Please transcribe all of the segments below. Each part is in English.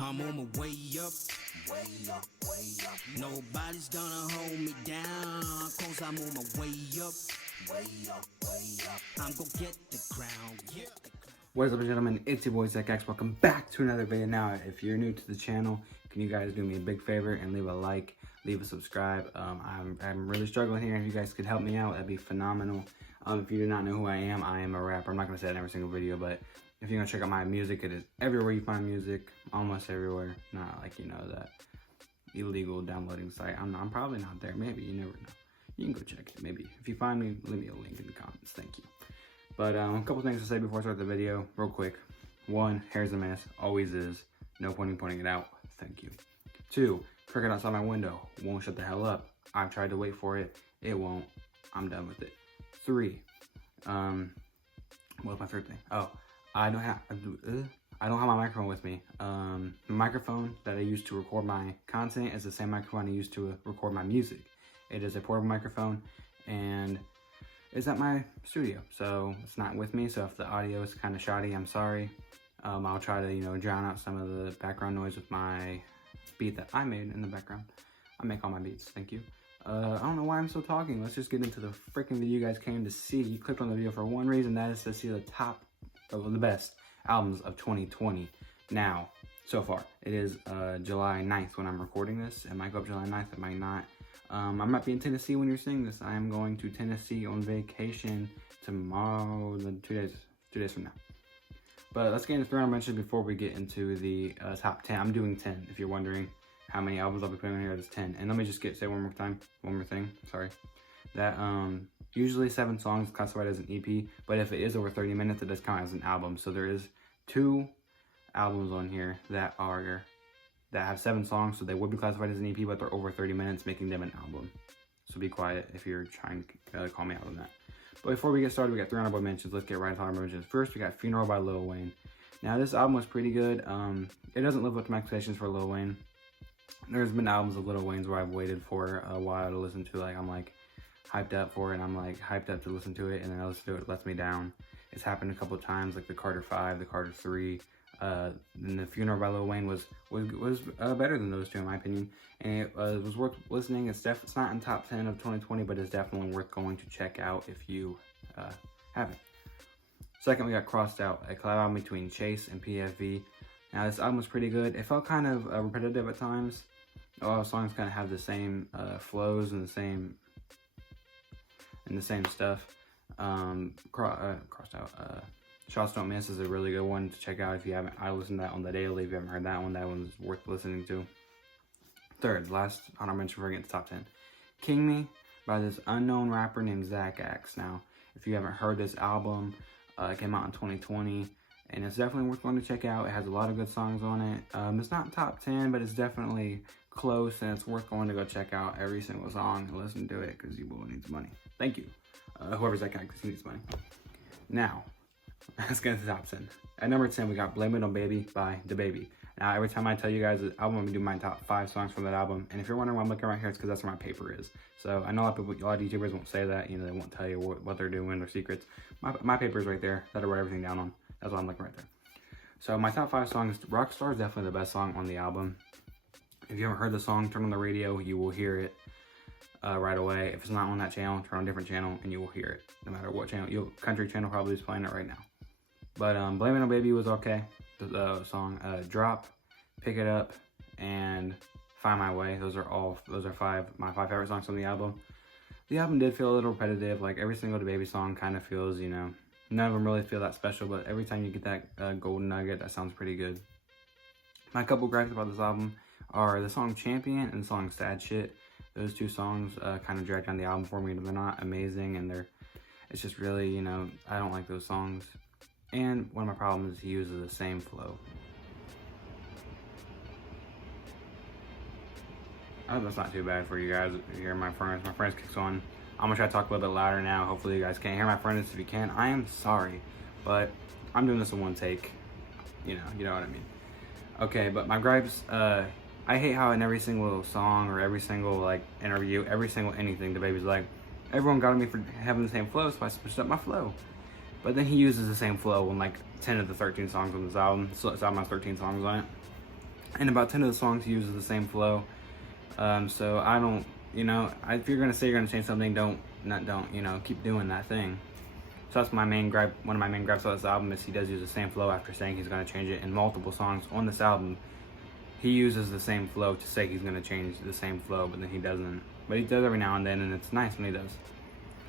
I'm on my way up. Nobody's gonna hold me down, cause I'm on my way up. I'm gonna get the crown. Yeah. What is up, gentlemen? It's your boy Zack Axe. Welcome back to another video. Now, if you're new to the channel, can you guys do me a big favor and leave a like, leave a subscribe? I'm really struggling here. If you guys could help me out, that'd be phenomenal. If you do not know who I am a rapper. I'm not gonna say that in every single video, but if you're gonna check out my music, it is everywhere you find music, almost everywhere. Not like, you know, that illegal downloading site. I'm probably not there. Maybe, you never know. You can go check it. Maybe if you find me, leave me a link in the comments. Thank you. But a couple things to say before I start the video, real quick. One, hair's a mess, always is. No point in pointing it out. Thank you. Two, cricket outside my window won't shut the hell up. I've tried to wait for it. It won't. I'm done with it. Three, what's my third thing? Oh, I don't have my microphone with me. The microphone that I use to record my content is the same microphone I use to record my music. It is a portable microphone, and it's at my studio, so it's not with me. So if the audio is kind of shoddy, I'm sorry. I'll try to, you know, drown out some of the background noise with my beat that I made in the background. I make all my beats, thank you. I don't know why I'm still talking. Let's just get into the freaking video you guys came to see. You clicked on the video for one reason, that is to see the top of the best albums of 2020. Now, so far, it is July 9th when I'm recording this. It might go up July 9th, it might not. I might be in Tennessee when you're seeing this. I am going to Tennessee on vacation tomorrow, 2 days from now. But let's get into 3 honorable mentions before we get into the top 10. I'm doing 10, if you're wondering how many albums I'll be putting on here. It's 10. And let me just say one more thing, sorry. That usually 7 songs classified as an EP, but if it is over 30 minutes, it does count as an album. So there is 2 albums on here that have 7 songs, so they would be classified as an EP, but they're over 30 minutes, making them an album. So be quiet if you're trying to call me out on that. But before we get started, we got 3 honorable mentions. Let's get right into honorable mentions. First, we got Funeral by Lil Wayne. Now, this album was pretty good. It doesn't live up to my expectations for Lil Wayne. There's been albums of Lil Wayne's where I've waited for a while to listen to. Like, I'm like hyped up for it, and I'm like hyped up to listen to it, and then I listen to it, it lets me down. It's happened a couple of times, like the Carter 5, the Carter 3. Then the Funeral by Lil Wayne was better than those two in my opinion, and it was worth listening. It's not in top 10 of 2020, but it's definitely worth going to check out if you haven't. Second, we got Crossed Out, a collab album between Chase and PFV. Now this album was pretty good. It felt kind of repetitive at times. All the songs kind of have the same flows and the same stuff. Crossed Out. Shots Don't Miss is a really good one to check out if you haven't. I listened to that on the daily. If you haven't heard that one's worth listening to. Third, last honorable mention before we get to top 10. King Me by this unknown rapper named Zack Axe. Now, if you haven't heard this album, it came out in 2020, and it's definitely worth going to check out. It has a lot of good songs on it. It's not top 10, but it's definitely close, and it's worth going to go check out every single song and listen to it, because you will need some money. Thank you. Whoever's Zack Axe needs money. Now, let's get into the top 10. At number 10, we got Blame It On Baby by DaBaby. Now, every time I tell you guys the album, I'm going to do my top 5 songs from that album. And if you're wondering why I'm looking right here, it's because that's where my paper is. So I know a lot of YouTubers won't say that. You know, they won't tell you what they're doing, their secrets. My paper is right there. That'll write everything down on. That's why I'm looking right there. So my top 5 songs, Rockstar is definitely the best song on the album. If you haven't heard the song, turn on the radio. You will hear it right away. If it's not on that channel, turn on a different channel and you will hear it. No matter what channel. Country channel probably is playing it right now. But Blame It On Baby was okay. The song Drop, Pick It Up, and Find My Way. Those are my 5 favorite songs from the album. The album did feel a little repetitive. Like every single DaBaby song kind of feels, you know, none of them really feel that special, but every time you get that golden nugget, that sounds pretty good. My couple gripes about this album are the song Champion and the song Sad Shit. Those 2 songs kind of drag down the album for me. They're not amazing, and it's just really, you know, I don't like those songs. And one of my problems is he uses the same flow. I hope that's not too bad for you guys. If you hear my furnace kicks on. I'm gonna try to talk a little bit louder now. Hopefully you guys can't hear my furnace. If you can, I am sorry, but I'm doing this in one take. You know what I mean. Okay, but my gripes, I hate how in every single song or every single like interview, every single anything, DaBaby's like, everyone got on me for having the same flow, so I switched up my flow. But then he uses the same flow on like 10 of the 13 songs on this album. So this album has 13 songs on it. and about 10 of the songs he uses the same flow. So I don't, if you're gonna say you're gonna change something, don't keep doing that thing. So that's my main gripe. One of my main gripes about this album is he does use the same flow after saying he's gonna change it in multiple songs on this album. He uses the same flow to say he's gonna change the same flow, but then he doesn't. But he does every now and then, and it's nice when he does.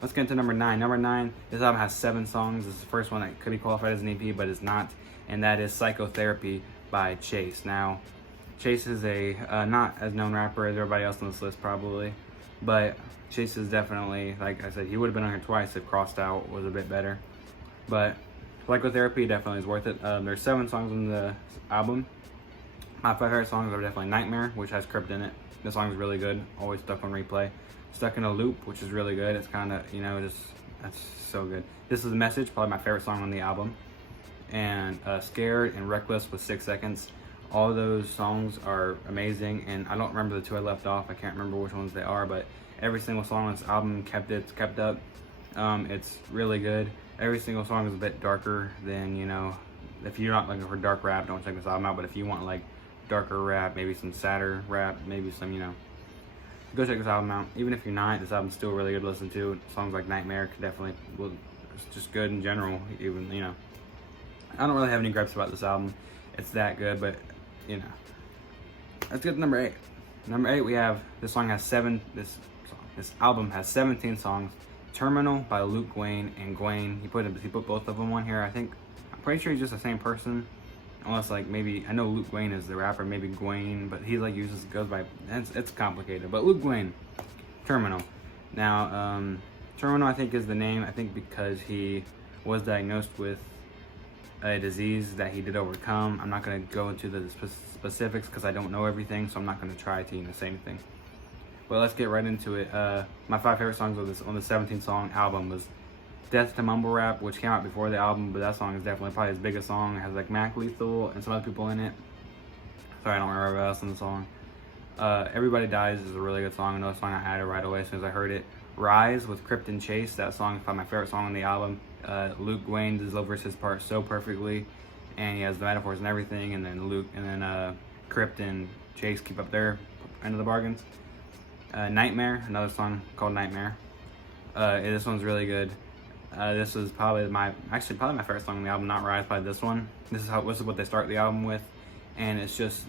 Let's get into number 9. Number 9, this album has 7 songs. This is the first one that could be qualified as an EP, but is not, and that is Psychotherapy by Chase. Now, Chase is a not as known rapper as everybody else on this list probably, but Chase is definitely, like I said, he would have been on here twice if Crossed Out was a bit better. But Psychotherapy definitely is worth it. There's 7 songs on the album. My 5 favorite songs are definitely Nightmare, which has Crypt in it. The song is really good, always stuck on replay. Stuck in a Loop, which is really good. It's kind of, that's so good. This is Message, probably my favorite song on the album. And Scared and Reckless with 6 Seconds. All those songs are amazing, and I don't remember the 2 I left off. I can't remember which ones they are, but every single song on this album kept up. It's really good. Every single song is a bit darker than, if you're not looking for dark rap, don't check this album out. But if you want like darker rap, maybe some sadder rap, maybe some, go check this album out. Even if you're not, this album's still really good to listen to. Songs like Nightmare could definitely, it's just good in general. Even, I don't really have any gripes about this album. It's that good, but let's get to number 8. Number 8, we have, this album has 17 songs. Terminal by Luke Wayne and Gwaine. He put both of them on here. I'm pretty sure he's just the same person. Unless, like, maybe, I know Luke Wayne is the rapper, maybe Gwaine, but he, like, goes by, it's complicated. But Luke Wayne, Terminal. Now, Terminal, I think, is the name, I think, because he was diagnosed with a disease that he did overcome. I'm not going to go into the specifics because I don't know everything, so I'm not going to try to, say anything. But let's get right into it. My 5 favorite songs on the 17-song album was Death to Mumble Rap, which came out before the album, but that song is definitely probably his biggest song. It has like Mac Lethal and some other people in it. Sorry, I don't remember everybody else in the song. Everybody Dies is a really good song. Another song I added right away as soon as I heard it. Rise with Crypt and Chase. That song is probably my favorite song on the album. Luke Wayne delivers his part so perfectly, and he has the metaphors and everything. And then Crypt and Chase keep up their end of the bargains. Nightmare, another song called Nightmare. This one's really good. This is probably my favorite song on the album, not Rise, probably this one. This is what they start the album with, and you just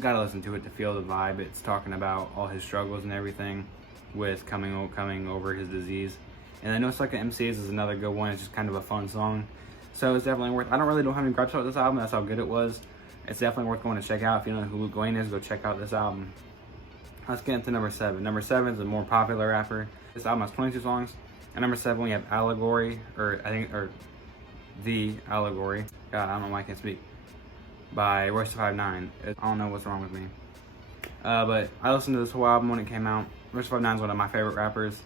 gotta listen to it to feel the vibe. It's talking about all his struggles and everything with coming over his disease. And I know Suck at MCs is another good one. It's just kind of a fun song, so it's definitely worth. I don't have any gripes about this album. That's how good it was. It's definitely worth going to check out. If you don't know who Luke Wayne is, go check out this album. Let's get into number 7. Number 7 is a more popular rapper. This album has 22 songs. At number 7, we have Allegory, or The Allegory. God, I don't know why I can't speak. By Royce da 5'9". I don't know what's wrong with me. But I listened to this whole album when it came out. Royce da 5'9" is one of my favorite rappers.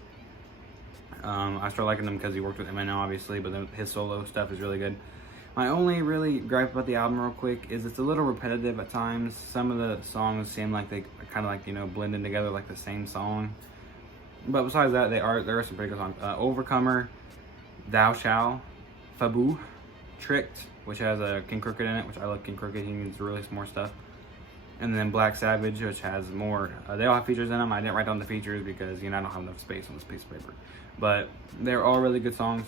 I started liking him because he worked with Eminem, obviously, but then his solo stuff is really good. My only really gripe about the album real quick is it's a little repetitive at times. Some of the songs seem like they kind of like, blending together like the same song. But besides that, there are some pretty good songs. Overcomer, Thou Shall, Fabu, Tricked, which has a King Crooked in it, which I love King Crooked. He needs to release more stuff. And then Black Savage, which has more. They all have features in them. I didn't write down the features because, I don't have enough space on this piece of paper. But they're all really good songs.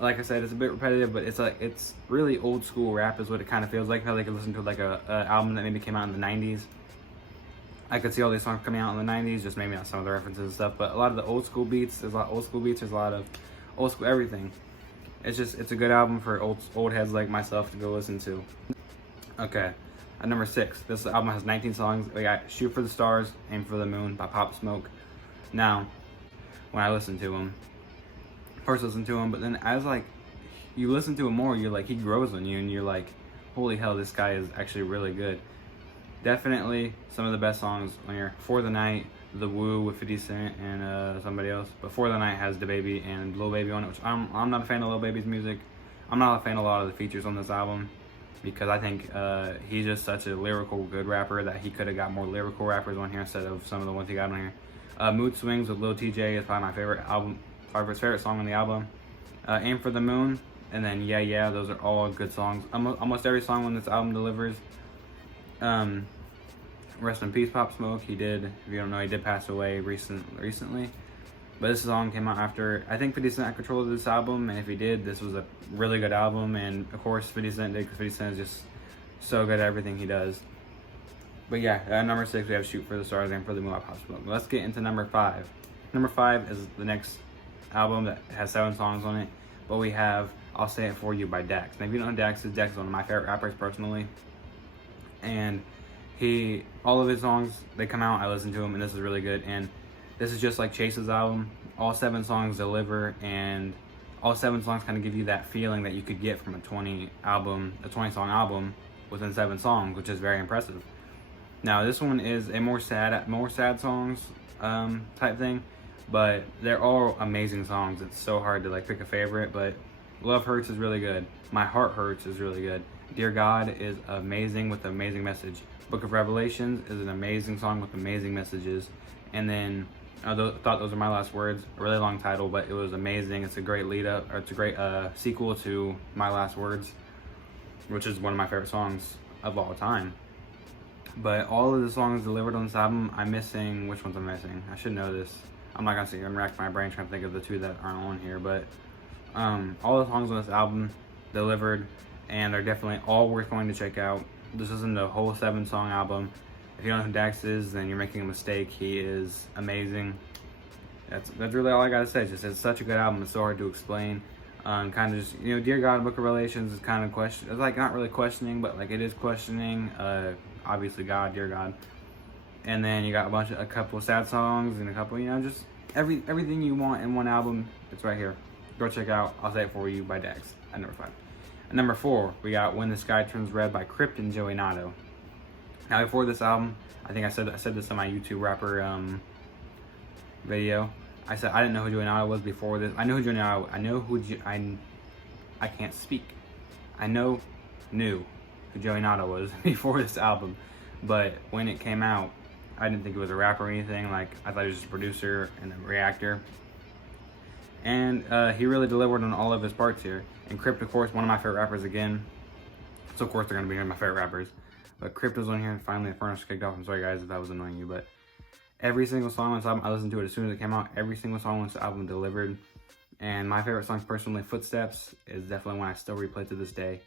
Like I said, it's a bit repetitive, but it's really old school rap is what it kind of feels like. How they could listen to like a album that maybe came out in the 90s. I could see all these songs coming out in the 90s, just maybe not some of the references and stuff, but a lot of the old school beats, there's a lot of old school everything. It's a good album for old heads like myself to go listen to. Okay, at number 6, this album has 19 songs. We got Shoot for the Stars, Aim for the Moon by Pop Smoke. Now, when I listen to him, first listen to him, but then as you listen to him more, you're like, he grows on you, and you're like, holy hell, this guy is actually really good. Definitely some of the best songs on here. For the Night, The Woo with 50 Cent and somebody else. But For the Night has DaBaby and Lil Baby on it, which I'm not a fan of Lil Baby's music. I'm not a fan of a lot of the features on this album because I think he's just such a lyrical good rapper that he could have got more lyrical rappers on here instead of some of the ones he got on here. Mood Swings with Lil TJ is probably my favorite song on the album. Aim for the Moon, and then Yeah, those are all good songs. Almost every song on this album delivers. Rest in peace, Pop Smoke. He did, if you don't know, he did pass away recently. But this song came out after, I think 50 Cent had control of this album, and if he did, this was a really good album, and of course 50 Cent did, because 50 Cent is just so good at everything he does. But yeah, at number 6, we have Shoot for the Stars and For the Moon by Pop Smoke. Let's get into number 5. Number 5 is the next album that has 7 songs on it, but we have I'll Say It For You by Dax. Now if you don't know Dax is one of my favorite rappers personally, and all of his songs, they come out, I listen to them, and this is really good. And this is just like Chase's album. All 7 songs deliver, and all 7 songs kind of give you that feeling that you could get from a 20 song album within 7 songs, which is very impressive. Now this one is a more sad songs type thing, but they're all amazing songs. It's so hard to like pick a favorite, but Love Hurts is really good. My Heart Hurts is really good. Dear God is amazing with an amazing message. Book of Revelations is an amazing song with amazing messages. And then I thought those were my last words. A really long title, but it was amazing. It's a great lead up, or it's a great sequel to My Last Words, which is one of my favorite songs of all time. But all of the songs delivered on this album, I'm missing. Which ones I'm missing? I should know this. I'm not gonna say I'm racking my brain trying to think of the 2 that aren't on here, but all the songs on this album delivered, and are definitely all worth going to check out. This isn't a whole 7-song album. If you don't know who Dax is, then you're making a mistake. He is amazing. That's really all I gotta say. It's such a good album. It's so hard to explain. Kind of just, Dear God, Book of Revelations is kind of it's like not really questioning, but like it is questioning. Obviously God, Dear God. And then you got a couple of sad songs and a couple, just everything you want in one album. It's right here. Go check out I'll Say It For You by Dax at number 5. At number 4, we got When the Sky Turns Red by Crypt and Joey Nato. Now before this album, I think I said this on my YouTube rapper video. I said I didn't know who Joey Nato was before this. I know who Joey Nato. I can't speak. Knew who Joey Nato was before this album, but when it came out, I didn't think it was a rapper or anything. Like I thought he was just a producer and a reactor. And he really delivered on all of his parts here. And Crypt, of course, one of my favorite rappers again. So of course they're gonna be my favorite rappers. But Crypt was on here, and finally the furnace kicked off. I'm sorry guys if that was annoying you, but every single song on this album, I listened to it as soon as it came out. Every single song on this album delivered. And my favorite songs personally, Footsteps, is definitely one I still replay to this day.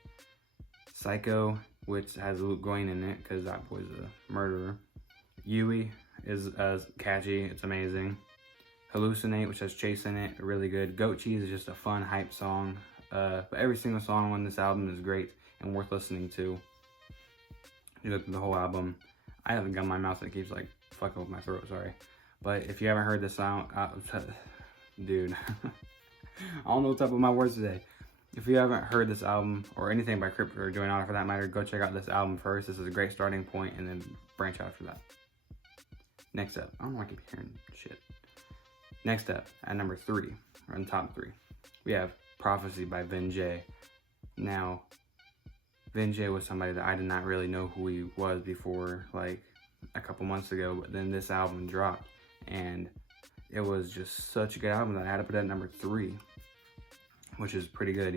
Psycho, which has Luke Goyne in it, because that boy's a murderer. Yui is catchy, it's amazing. Hallucinate, which has Chase in it, really good. Goat Cheese is just a fun, hype song. But every single song on this album is great and worth listening to. You look at the whole album. I have a gun in my mouth that keeps like fucking with my throat, sorry. But if you haven't heard this sound, dude, I don't know what's up with my words today. If you haven't heard this album, or anything by Crypt or Joey Nato for that matter, go check out this album first. This is a great starting point, and then branch out after that. Next up, I don't know why I keep hearing shit. Next up, at number 3, or in the top 3, we have Prophecy by Vin J. Now, Vin J was somebody that I did not really know who he was before, like, a couple months ago, but then this album dropped, and it was just such a good album that I had to put it at number 3, which is pretty good,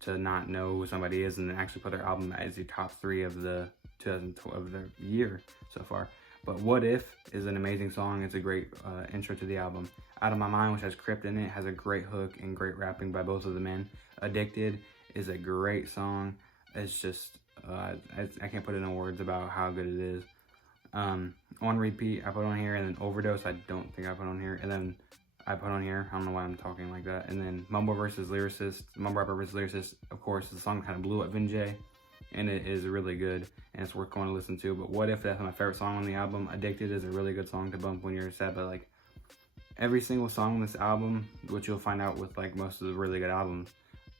to not know who somebody is and then actually put their album as your top 3 of the 2012 of the year so far. But What If is an amazing song. It's a great intro to the album. Out of My Mind, which has Crypt in it, has a great hook and great rapping by both of the men. Addicted is a great song. It's just, I can't put it in words about how good it is. On Repeat, I put on here, and then Overdose, I don't think I put on here. And then I put on here, I don't know why I'm talking like that. And then Mumble Rapper vs. Lyricist, of course, the song kind of blew up Vin J. And it is really good, and it's worth going to listen to. But What If, that's my favorite song on the album. Addicted is a really good song to bump when you're sad, but like every single song on this album, which you'll find out with like most of the really good albums,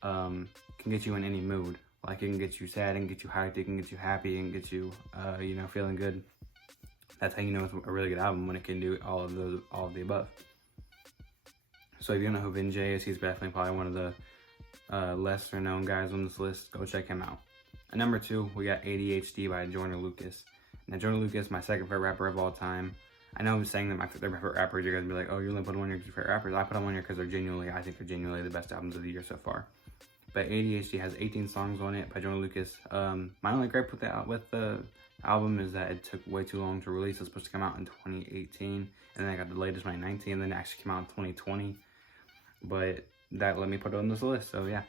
can get you in any mood. Like it can get you sad, it can get you hyped, it can get you happy, and get you, feeling good. That's how you know it's a really good album, when it can do all of the above. So if you don't know who Vin J is, he's definitely probably one of the lesser known guys on this list. Go check him out. At number 2, we got ADHD by Joyner Lucas. Now, Joyner Lucas, my second favorite rapper of all time. I know I'm saying that they're my favorite rappers. You're going to be like, oh, you're only putting one of your favorite rappers. I put them on here because I think they're genuinely the best albums of the year so far. But ADHD has 18 songs on it by Joyner Lucas. My only gripe with album is that it took way too long to release. It was supposed to come out in 2018, and then I got delayed to 2019, and then it actually came out in 2020. But that let me put it on this list. So yeah,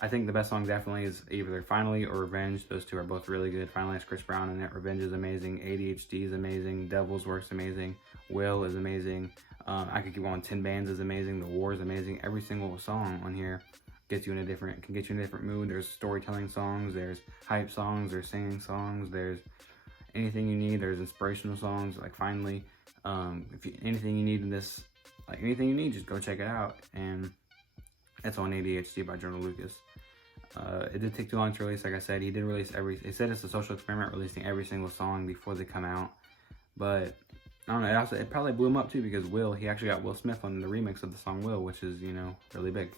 I think the best song definitely is either Finally or Revenge. Those two are both really good. Finally has Chris Brown in it. Revenge is amazing. ADHD is amazing. Devil's Work's amazing. Will is amazing. I could keep on. 10 Bands is amazing. The War is amazing. Every single song on here gets you in a different, can get you in a different mood. There's storytelling songs. There's hype songs. There's singing songs. There's anything you need. There's inspirational songs like Finally. If you, anything you need in this, like anything you need, just go check it out. And it's on ADHD by Jordan Lucas. It did take too long to release. Like I said, he did release he said it's a social experiment, releasing every single song before they come out. But I don't know, it probably blew him up too, because he actually got Will Smith on the remix of the song Will, which is, you know, really big.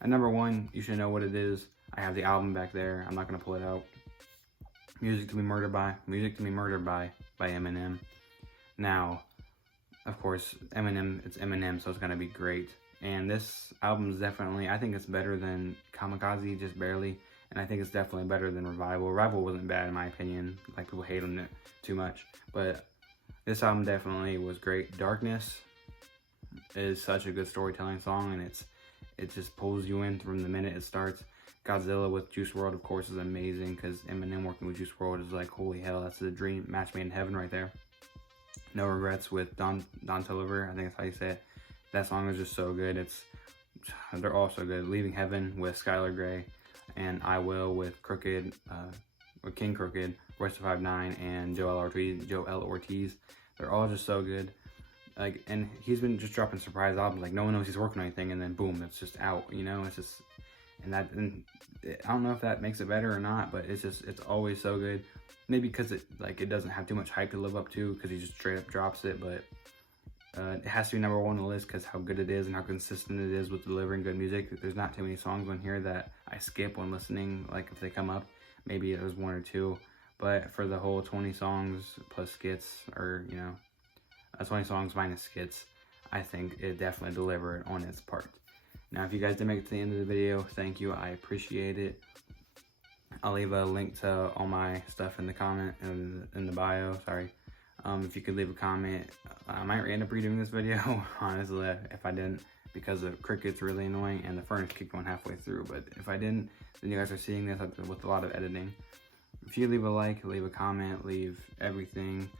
At number 1, you should know what it is. I have the album back there. I'm not going to pull it out. Music to Be Murdered By by Eminem. Now, of course, it's Eminem, so it's going to be great. And this album is definitely, I think it's better than Kamikaze, just barely. And I think it's definitely better than Revival. Revival wasn't bad in my opinion. Like, people hate on it too much. But this album definitely was great. Darkness is such a good storytelling song, and it just pulls you in from the minute it starts. Godzilla with Juice WRLD, of course, is amazing, because Eminem working with Juice WRLD is like, holy hell, that's a dream match made in heaven right there. No Regrets with Don Toliver, I think that's how you say it. That song is just so good. They're all so good. Leaving Heaven with Skylar Grey, and I Will with King Crooked, Royce da 5'9", and Joel Ortiz. They're all just so good. Like, and he's been just dropping surprise albums. Like, no one knows he's working on anything, and then boom, it's just out. You know, it's just, and I don't know if that makes it better or not, but it's always so good. Maybe because it doesn't have too much hype to live up to, because he just straight up drops it, but. It has to be number 1 on the list because how good it is and how consistent it is with delivering good music. There's not too many songs on here that I skip when listening, like if they come up. Maybe there's 1 or 2. But for the whole 20 songs plus skits, or, you know, 20 songs minus skits, I think it definitely delivered on its part. Now, if you guys did make it to the end of the video, thank you. I appreciate it. I'll leave a link to all my stuff in the comment, in the bio, sorry. If you could leave a comment, I might end up redoing this video, honestly, if I didn't, because the cricket's really annoying and the furnace kicked one halfway through. But if I didn't, then you guys are seeing this with a lot of editing. If you leave a like, leave a comment, leave everything.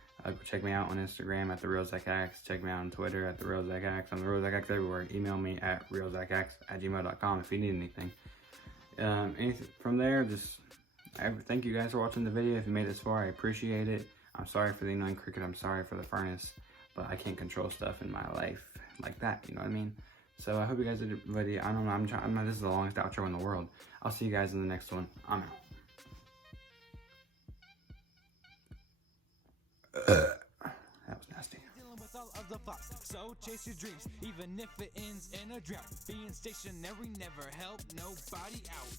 Check me out on Instagram at @realzackaxe. Check me out on Twitter at @realzackaxe. I'm the Real Zack Axe everywhere. Email me at realzackaxe@gmail.com if you need anything. From there, thank you guys for watching the video. If you made it this far, I appreciate it. I'm sorry for the annoying cricket, I'm sorry for the furnace, but I can't control stuff in my life like that, you know what I mean? So I hope you guys did a video. I don't know, this is the longest outro in the world. I'll see you guys in the next one. I'm out. That was nasty. So chase your dreams, even if it ends in a drought. Being stationary never helped nobody out.